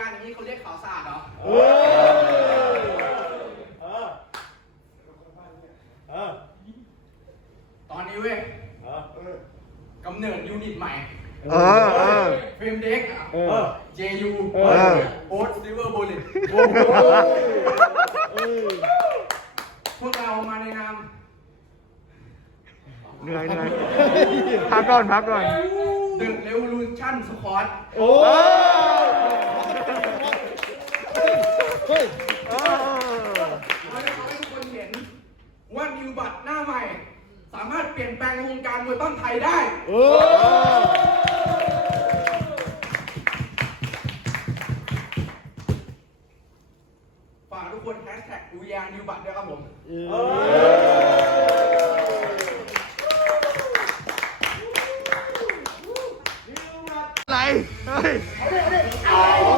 งานอย่างนี้เขาเรียกข่าวสะอาดเหรอเออเออตอนนี้เว้ยเออกำเนิดยูนิตใหม่เออเออเฟรมเด็กเออ JU เออ โอ๊ตซิลเวอร์โบลเลตโอ้โหเออพวกเรามาในนามเหนื่อยเหนื่อยพักก่อนพักก่อน The Revolution Squad โอ้ เฮ้ยเออเราจะทำให้ทุกคนเห็นว่านิวบัตหน้าใหม่ สามารถเปลี่ยนแปลงวงการมวยปั้มไทยได้ เออฝากทุกคนแฮชแท็กวิยานิวบัตด้วยครับผมเอออะไรเฮ้ยเอาดิเอาดิ